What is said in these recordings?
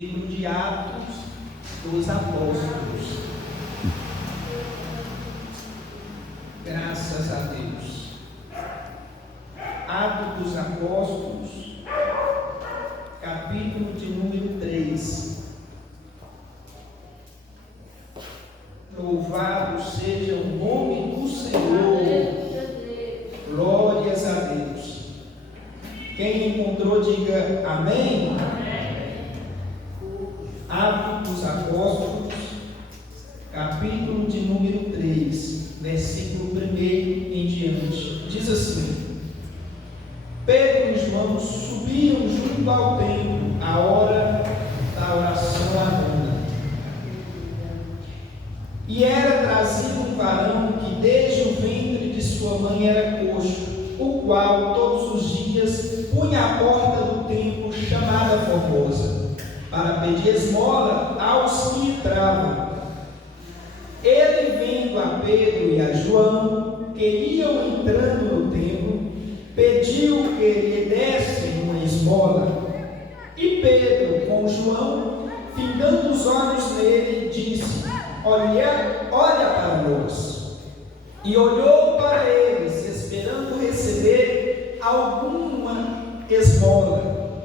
Livro de Atos dos Apóstolos. Graças a Deus. Atos dos Apóstolos, capítulo de número 3. Louvado seja o nome do Senhor. Glórias a Deus. Quem encontrou, diga amém. Atos dos Apóstolos, capítulo de número 3, versículo 1 em diante. Diz assim: Pedro e João subiram junto ao templo, à hora da oração agora. E era trazido um varão que desde o ventre de sua mãe era coxo, o qual todos os dias punha à porta do templo chamada Formosa, para pedir esmola aos que entravam. Ele, vendo a Pedro e a João, que iam entrando no templo, pediu que lhe dessem uma esmola. E Pedro, com João, fitando os olhos nele, disse: olha para nós. E olhou para eles, esperando receber alguma esmola.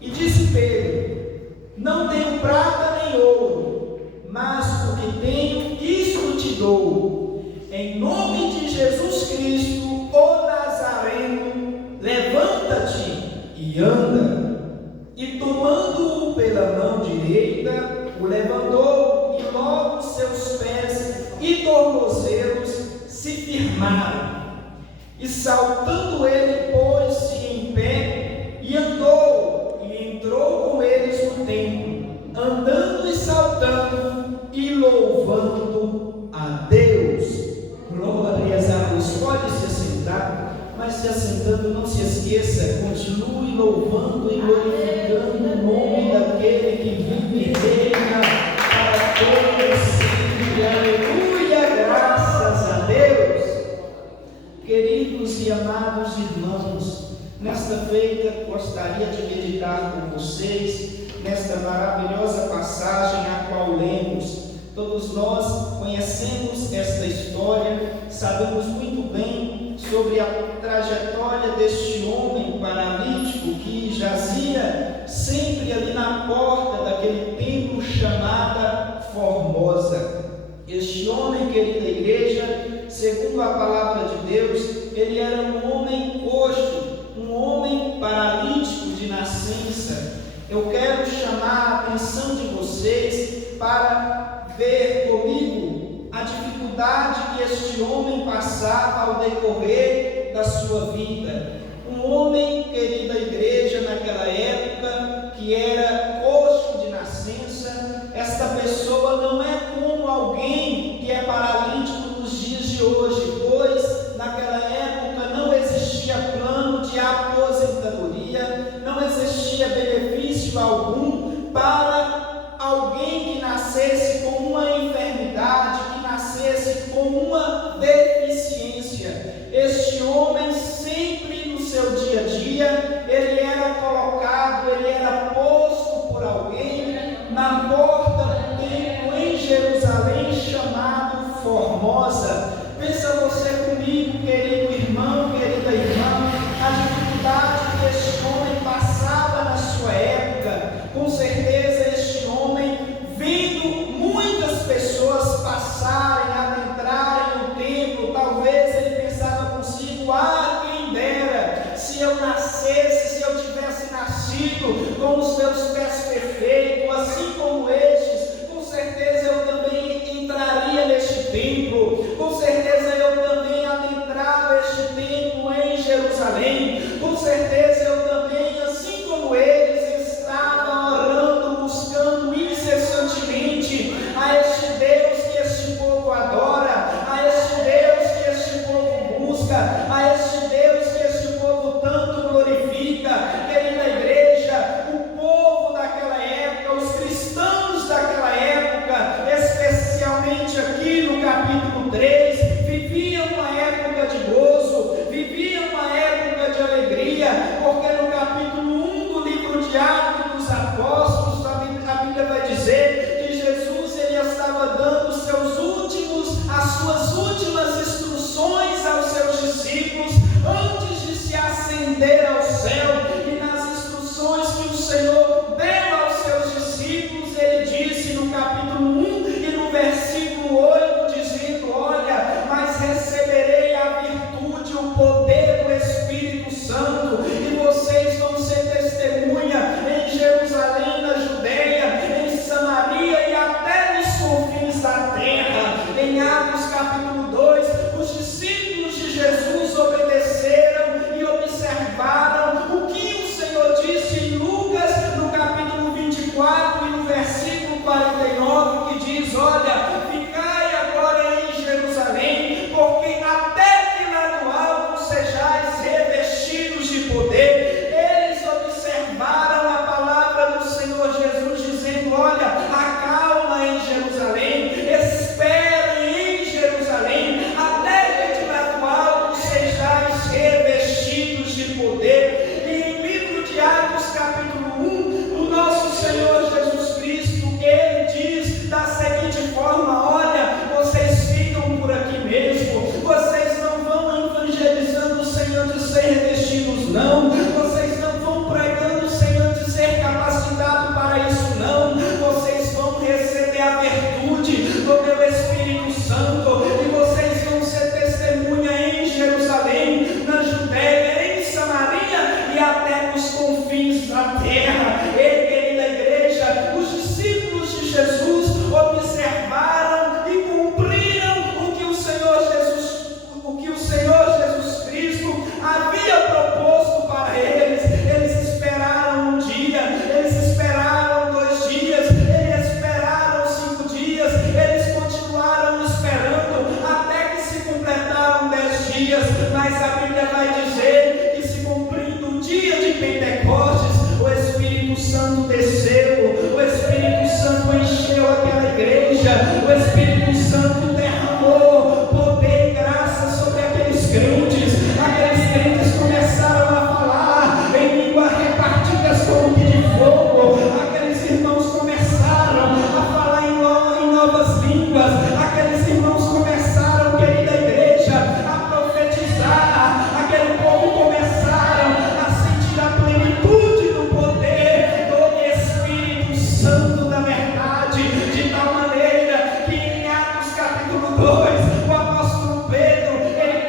E disse Pedro: não tenho prata nem ouro, mas o que tenho, isso te dou. Em nome de Jesus Cristo, o Nazareno, levanta-te e anda. E tomando-o pela mão direita, o levantou, e logo seus pés e tornozelos se firmaram. E saltando ele, pôs-se em pé e andou, e entrou com eles no templo, andando e saltando e louvando a Deus. Glórias a Deus. Pode se assentar, mas se assentando, não se esqueça, continue louvando e glorificando o nome daquele que vive e reina para todos sempre. Aleluia, graças a Deus. Queridos e amados irmãos, nesta feita gostaria de meditar com vocês nesta maravilhosa passagem a qual lemos. Todos nós conhecemos esta história, sabemos muito bem sobre a trajetória deste homem paralítico que jazia sempre ali na porta daquele templo chamada Formosa. Este homem, querida igreja, segundo a palavra de Deus, ele era um homem coxo, um homem paralítico de nascença. Eu quero chamar a atenção de vocês para ver comigo a dificuldade que este homem passava ao decorrer da sua vida. Um homem, querida igreja, naquela época, que era coxo de nascença. Esta pessoa não é como alguém que é paralítico nos dias de hoje, pois naquela época não existia plano de aposentadoria, não existia benefício algum para alguém que nascesse com uma enfermidade, que nascesse com uma deficiência. Este homem sempre no seu dia a dia, ele era colocado, ele era posto por alguém na porta do templo em Jerusalém chamado Formosa. Pensa você comigo, querido irmão, querida irmã, a dificuldade que este homem passava na sua época. Com certeza este homem, vendo muitas pessoas passarem, adentrarem no templo, talvez ele pensava consigo: quem dera se eu nascesse, se eu tivesse nascido com os meus pés perfeitos, assim como estes, com certeza eu também entraria neste templo, com certeza eu também Santo da verdade, de tal maneira que em Atos capítulo 2, o apóstolo Pedro, ele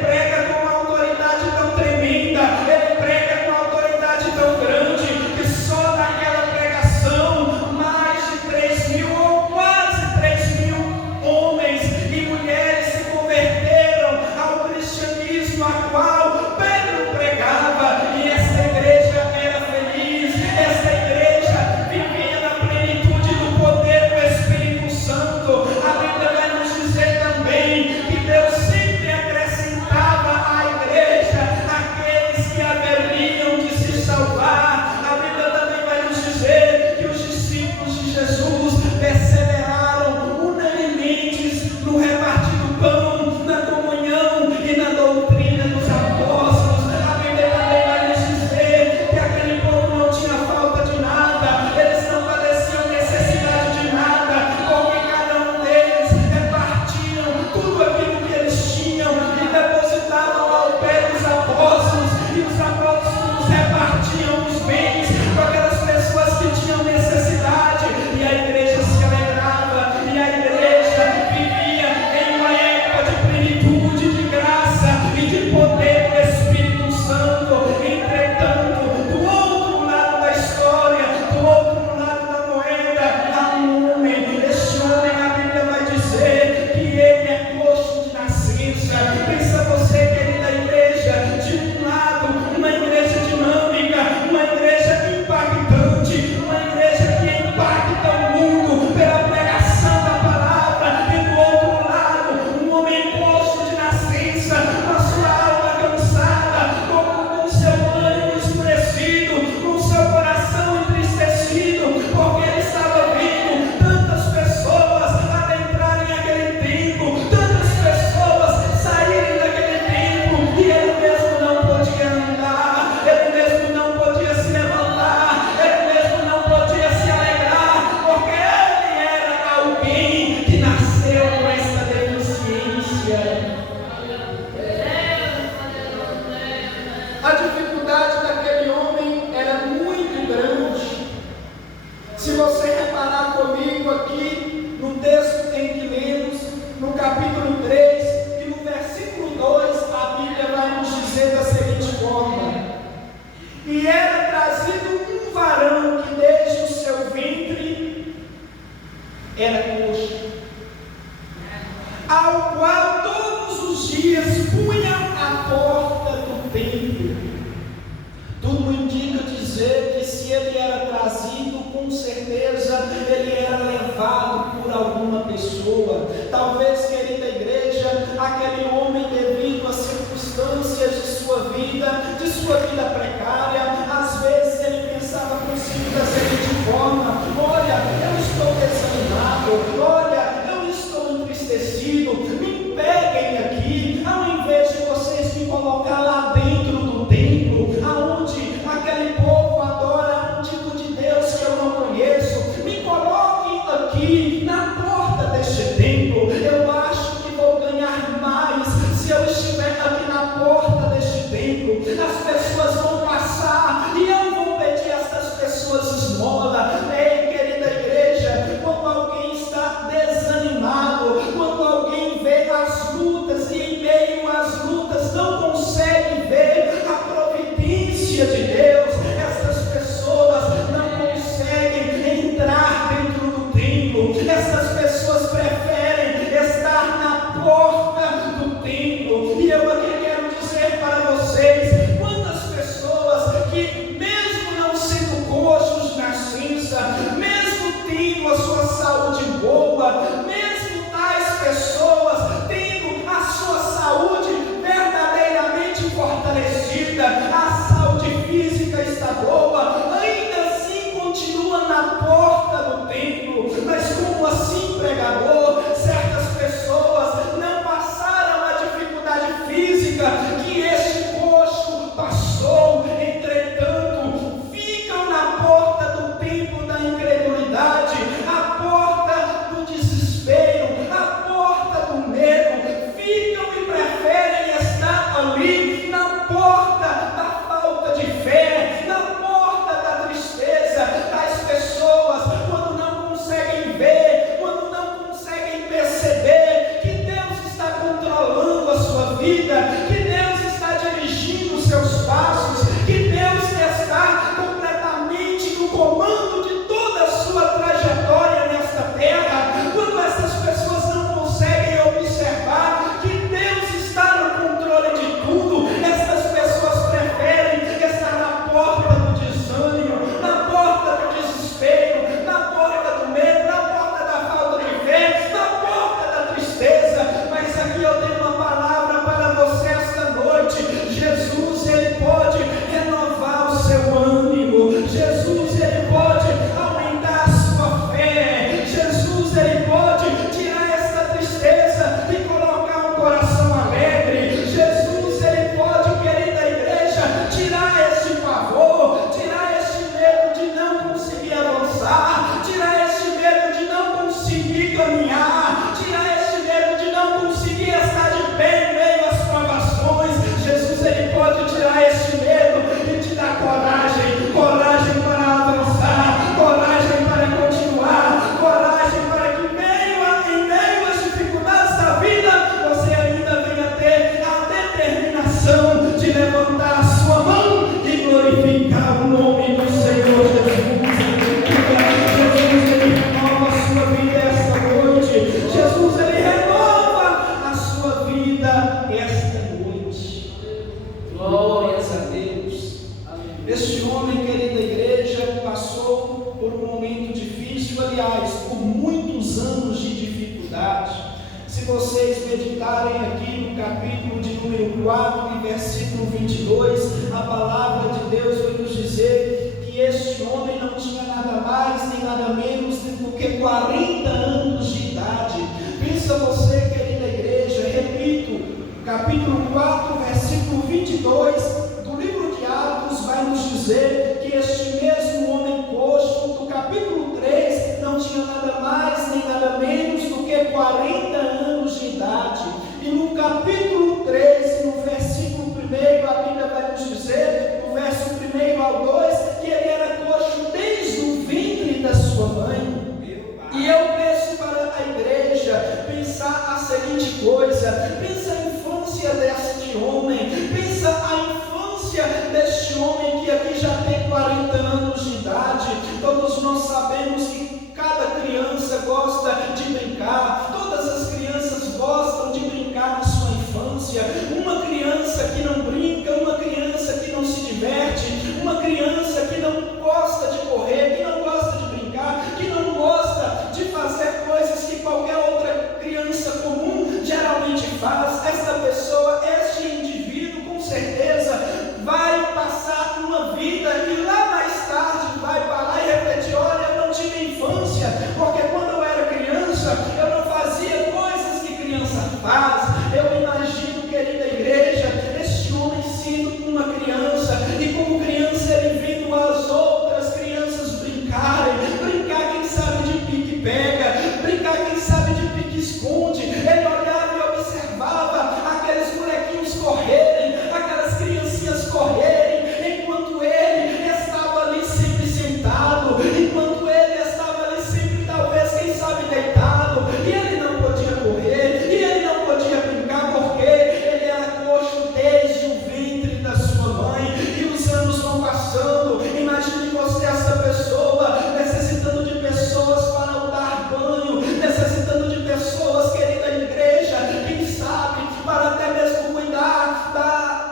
prega com uma autoridade tão tremenda, ele prega com uma autoridade tão grande, que só naquela pregação, mais de 3.000 ou quase 3.000 homens e mulheres se converteram ao cristianismo a qual Pedro pregava, e essa igreja era feliz, essa igreja vivia na plenitude do poder do Espírito Santo. A Bíblia vai nos dizer também que Deus sempre acrescentava à igreja aqueles que haveriam de se salvar. A Bíblia também vai nos dizer que os discípulos de Jesus perseveraram unanimemente no repartir do pão, na comunhão e na doutrina dos apóstolos. A Bíblia também vai nos dizer que aquele povo não tinha falta de nada, eles não padeciam necessidade de nada, porque cada um deles repartiam tudo aquilo que eles tinham e depositavam ao pé dos apóstolos, e os apóstolos repartiam os bens com aquelas pessoas que tinham necessidade, e a igreja se alegrava, e a igreja vivia em uma época de plenitude, de graça e de poder do Espírito Santo. Entretanto, do outro lado da história, do outro lado da moeda, há um homem. Este homem, a Bíblia vai dizer que ele é coxo de nascença. Pensa você, querida igreja, de um lado, uma igreja dinâmica, uma igreja impactante, uma igreja que impacta o mundo pela pregação da palavra, e do outro lado, um homem coxo de nascença, com a sua alma cansada, com o seu ânimo escurecido, com o seu coração entristecido, porque ele estava vendo tantas pessoas adentrarem aquele templo, tantas pessoas saírem daquele templo, e ele mesmo não podia andar, ele mesmo não podia se levantar, ele mesmo não podia se alegrar, porque ele era alguém que nasceu com essa deficiência. A dificuldade daquele homem era muito grande. Se você reparar comigo aqui no texto em que lemos, no capítulo 3 e no versículo 2, a Bíblia vai nos dizer da seguinte forma: e era trazido um varão que desde o seu ventre era coxo, ao qual todos os dias punha à porta do templo. Tudo indica dizer que se ele era trazido, com certeza ele era levado por alguma pessoa. Talvez, querida igreja, aquele homem, devido às circunstâncias de sua vida precária, às vezes ele pensava consigo da seguinte forma: olha, eu estou desanimado, olha, eu estou entristecido, me peguem aqui, ao invés de vocês me colocar lá dentro do templo, aonde aquele povo adora um tipo de Deus que eu não conheço, me coloquem aqui na porta deste templo. Eu acho que vou ganhar mais se eu estiver aqui na porta deste templo. As pessoas vão passar e eu vou pedir a essas pessoas esmola. Ei, querida igreja, quando alguém está desanimado, quando alguém vê as lutas e em meio às lutas não consegue ver a providência de Deus, essas pessoas não conseguem entrar dentro do templo, essas pessoas preferem estar na porta do templo. E eu aqui quero dizer para vocês: quantas pessoas que, mesmo não sendo coxos de nascença, mesmo tendo a sua saúde boa, mesmo tais pessoas tendo a sua saúde verdadeiramente fortalecida, a saúde física está boa, ainda assim continua na porta do templo. Mas como assim, pregador? Certas pessoas não passaram a dificuldade física que este coxo passou, entretanto ficam na porta do templo da incredulidade, a porta do desespero, a porta do medo, ficam e preferem estar ali na porta da falta de fé, na porta da tristeza. Tais pessoas aliás, por muitos anos de dificuldade. Se vocês meditarem aqui no capítulo de número 4 e versículo 22, a palavra de Deus vai nos dizer que este homem não tinha nada mais nem nada menos do que 40 anos de idade. Pensa você, querida igreja, repito, capítulo 4, versículo 22 do livro de Atos vai nos dizer que este mesmo homem coxo do capítulo 3 não tinha nada mais nem nada menos do que 40 anos de idade. E no capítulo 3, no versículo 1, a Bíblia vai nos dizer, no verso 1 ao 2, que ele era coxo desde o ventre da sua mãe. E eu peço para a igreja pensar a seguinte coisa: pensa a infância deste homem, pensa a infância deste homem que aqui já tem 40 anos de idade. Todos nós sabemos que cada criança gosta de brincar, todas as crianças gostam de brincar na sua infância. Uma criança que não brinca, uma criança que não se diverte, uma criança que não gosta de correr, que não gosta de brincar, que não gosta de fazer coisas que qualquer outra criança comum geralmente faz. Esta pessoa, este indivíduo, com certeza vai passar uma vida e lá mais tarde vai parar e refletir: olha, eu não tive infância, porque quando eu era criança eu não fazia coisas que criança faz. Eu imagino, querida igreja, este homem sendo uma criança e como criança ele vendo as outras crianças brincar, quem sabe de pique-pega, brincar quem sabe de pique-esconde. Ele olhava e observava aqueles molequinhos correrem, aquelas criancinhas correrem, enquanto ele estava ali sempre sentado, enquanto ele estava ali sempre, talvez, quem sabe, deitado, e ele não podia correr, e ele não podia brincar, porque ele era coxo desde o ventre da sua mãe. E os anos vão passando. Imagine você, essa pessoa, necessitando de pessoas para o dar banho, necessitando de pessoas, querida igreja, quem sabe, para até mesmo cuidar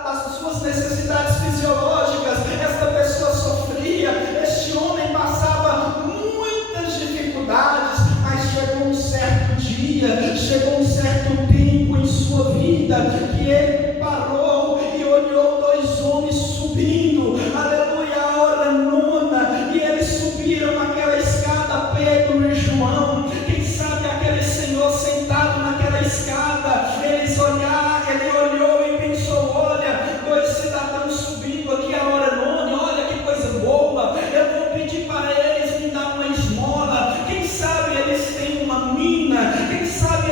das suas necessidades fisiológicas. Esta pessoa sofria, este homem passava muitas dificuldades, mas chegou um certo dia, chegou um certo tempo em sua vida, que ele parou e olhou dois homens subindo, aleluia, a hora nona, e eles subiram aquela escada, Pedro e João. Quem sabe aquele senhor sentado naquela escada, ele olhou e pensou: olha, dois cidadãos subindo aqui a hora nona, olha que coisa boa, eu vou pedir para eles me dar uma esmola. Quem sabe eles têm uma mina, quem sabe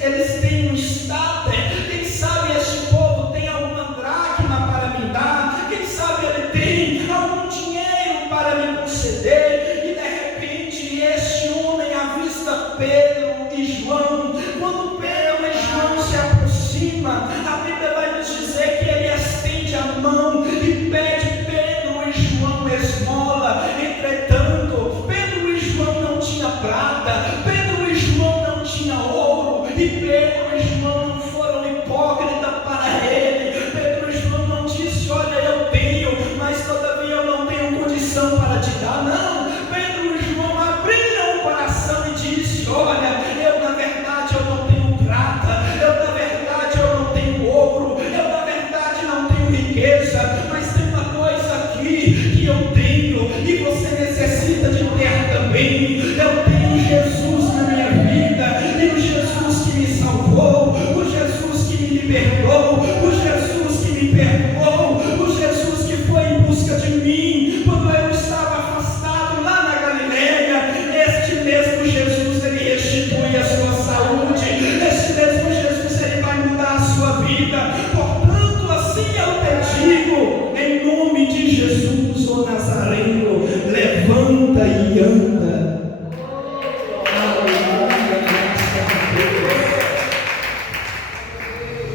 eles têm um estáter, quem sabe este povo tem alguma dracma para me dar, quem sabe ele tem algum dinheiro para me conceder. E de repente este homem avista Pedro e João. Quando Pedro e João se aproximam, a Bíblia vai nos dizer que ele estende a mão e pede Pedro e João esmola. Entretanto, Pedro e João não tinham prata, Pedro e João não tinham ouro, e Pedro e João não foram hipócritas para ele. Pedro e João não disse: olha, eu tenho, mas todavia eu não tenho condição para te dar. Não, Pedro e João abriram o coração e disse: olha, eu na verdade eu não tenho prata, eu na verdade eu não tenho ouro, eu na verdade não tenho riqueza, mas tem uma coisa aqui que eu tenho e você necessita de ter também. Eu tenho Jesus na minha vida, tenho Jesus que me salvou, o Jesus que me libertou, o Jesus que me perdoou, o Jesus que foi em busca de mim quando eu estava afastado lá na Galileia. Este mesmo Jesus, ele restitui a sua saúde, este mesmo Jesus, ele vai mudar a sua vida. Portanto, assim eu te digo, em nome de Jesus, o Nazareno, levanta e anda.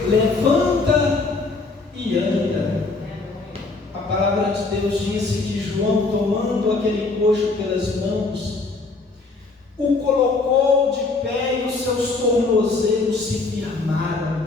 Levanta e anda. A palavra de Deus disse que João, tomando aquele coxo pelas mãos, o colocou de pé e os seus tornozelos se firmaram.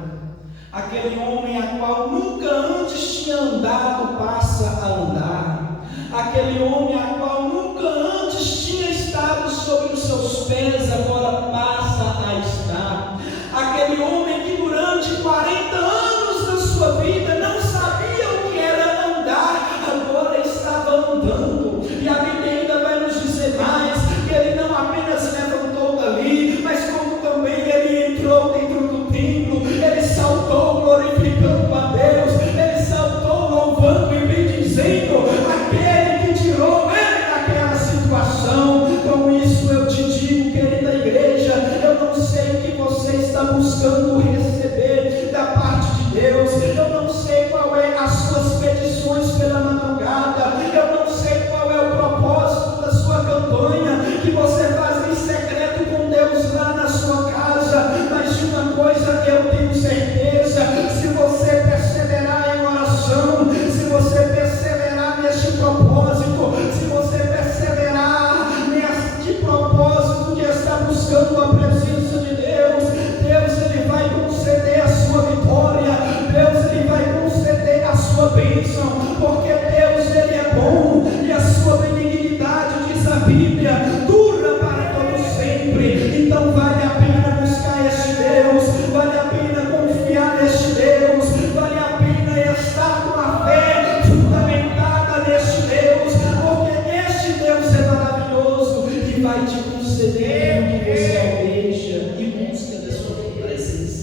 Aquele homem a qual nunca antes tinha andado passa a andar. Aquele homem a qual nunca antes tinha estado sobre o seu pés agora passa a estar. Aquele homem que durante 40 anos da sua vida não sabia o que era andar, agora estava andando. E a Bíblia ainda vai nos dizer mais, que ele não apenas levantou dali, mas como também ele entrou dentro do templo, ele saltou glorificando a Deus, ele saltou louvando e bendizendo aquele que tirou ele daquela situação. Com isso eu te digo, querida igreja, eu não sei o que você está buscando receber da parte de Deus, eu não sei qual é as suas petições pela madrugada, eu não sei qual é o propósito da sua campanha que você faz em secreto com Deus lá na sua casa, mas de uma coisa eu tenho certeza: se você perseverar em oração, se você perseverar neste propósito, se você perseverar neste propósito de estar buscando a presença de Deus, Deus ele vai conceder a sua vitória, Deus ele vai conceder a sua bênção, porque Deus ele é bom e a sua benignidade, diz a Bíblia, dura para todo sempre. Então vale a pena buscar este Deus, vale a pena confiar neste Deus, vale a pena estar com a fé fundamentada neste Deus, porque este Deus é maravilhoso e vai te conceder o que você almeja em busca da sua presença.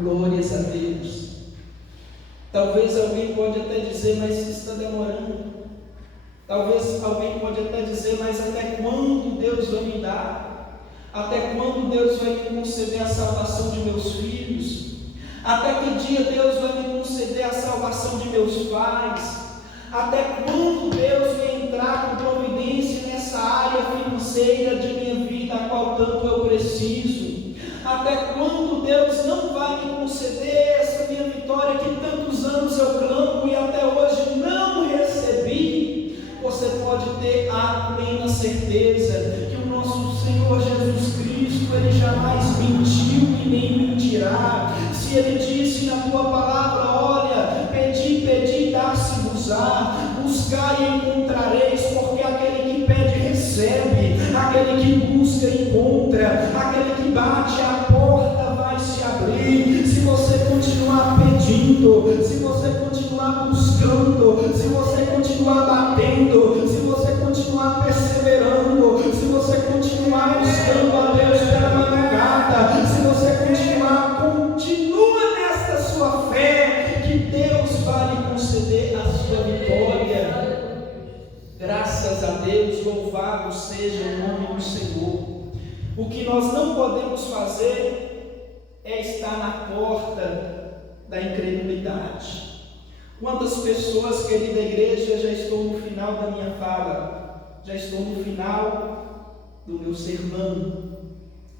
Glórias a Deus. Talvez alguém pode até dizer, mas isso está demorando. Talvez alguém pode até dizer, mas até quando Deus vai me dar? Até quando Deus vai me conceder a salvação de meus filhos? Até que dia Deus vai me conceder a salvação de meus pais? Até quando Deus vai entrar com providência nessa área financeira de minha vida, a qual tanto eu preciso? Até quando Deus não vai me conceder essa minha vitória que tantos anos eu clamo e até hoje não recebi? Você pode ter a plena certeza que o nosso Senhor Jesus Cristo, ele jamais mentiu e nem mentirá. Se ele disse na tua palavra, olha, pedi, dar-se-vos-á, buscai e encontrareis, porque aquele que pede recebe, aquele que busca encontra, aquele que bate a porta vai se abrir. Se você continuar pedindo, se você continuar buscando, se você continuar batendo, se você continuar perseverando, se você continuar buscando a Deus pela madrugada, se você continua nesta sua fé, que Deus vai lhe conceder a sua vitória. Graças a Deus, louvado seja o nome do Senhor. O que nós não podemos fazer é estar na porta da incredulidade. Quantas pessoas, querida igreja, já estou no final da minha fala, já estou no final do meu sermão.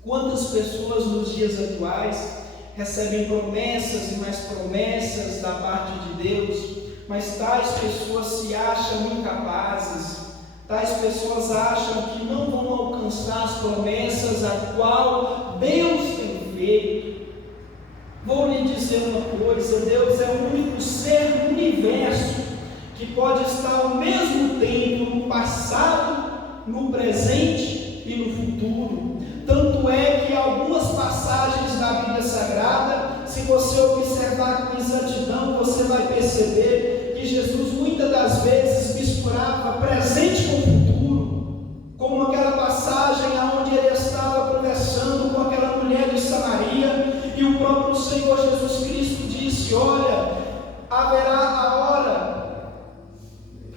Quantas pessoas nos dias atuais recebem promessas e mais promessas da parte de Deus, mas tais pessoas se acham incapazes, tais pessoas acham que não vão alcançar as promessas a qual Deus tem feito. Vou lhe dizer uma coisa: Deus é o único ser no universo que pode estar ao mesmo tempo no passado, no presente e no futuro. Tanto é que algumas passagens da Bíblia Sagrada, se você observar com exatidão, você vai perceber que Jesus muitas das vezes misturava presente com futuro, como aquela passagem onde ele estava conversando com aquela mulher de Samaria, e o próprio Senhor Jesus Cristo disse: olha, haverá a hora,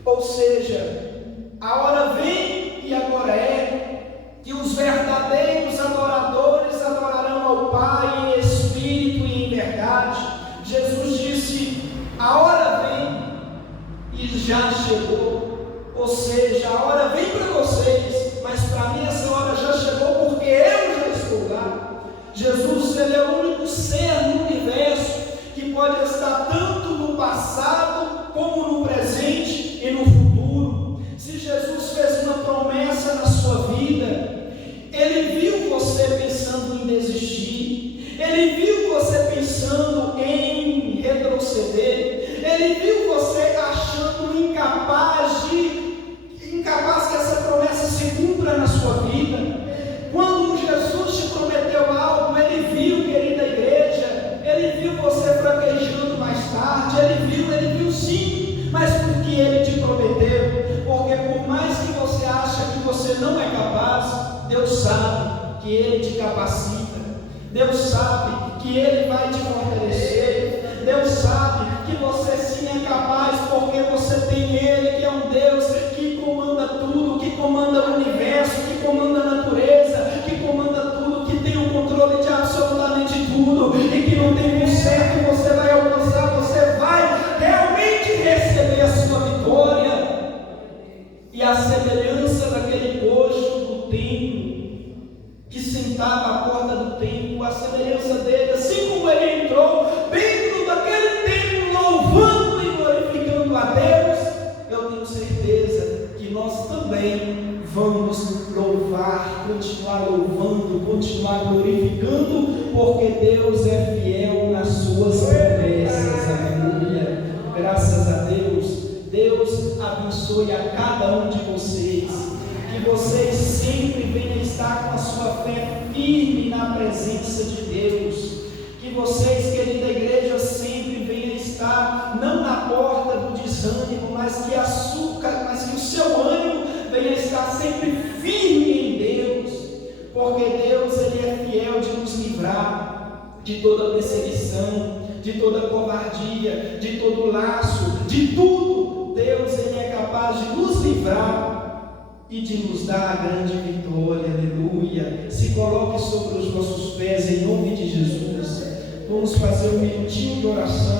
ou seja, a hora vem e agora é, que os verdadeiros adoradores adorarão ao Pai em espírito e em verdade. Jesus disse: a hora vem e já chegou, ou seja, a hora vem para vocês, mas para mim essa hora já chegou, porque eu já estou lá. Jesus, ele é o único ser no universo que pode estar tanto no passado como no presente e no futuro. Se Jesus fez uma promessa na sua vida, ele viu você pensando em desistir, ele viu você pensando em retroceder, ele viu você achando incapaz que essa promessa se cumpra na sua vida. não é capaz, Deus sabe que Ele te capacita, Deus sabe que Ele vai te fortalecer, Deus sabe que você sim é capaz, porque você tem Ele, que é um Deus que comanda tudo, que comanda o universo, que comanda a natureza, que comanda tudo, que tem o controle de absolutamente tudo, e que não tem um certo que você vai alcançar, você vai realmente receber a sua vitória. E a semelhança daquele coxo do templo, que sentava à porta do templo, a semelhança dele, assim como ele entrou dentro daquele templo, louvando e glorificando a Deus, eu tenho certeza que nós também vamos louvar, continuar louvando, continuar glorificando, porque Deus é fiel nas suas promessas. Aleluia. Graças a Deus. Deus abençoe a cada um de vocês, que vocês sempre venham estar com a sua fé firme na presença de Deus, que vocês, querida igreja, sempre venham estar não na porta do desânimo, mas que o seu ânimo venha estar sempre firme em Deus, porque Deus, Ele é fiel de nos livrar de toda perseguição, de toda covardia, de todo laço, de tudo. Deus, Ele é capaz de nos livrar e de nos dar a grande vitória. Aleluia. Se coloque sobre os nossos pés em nome de Jesus. Vamos fazer um minutinho de oração.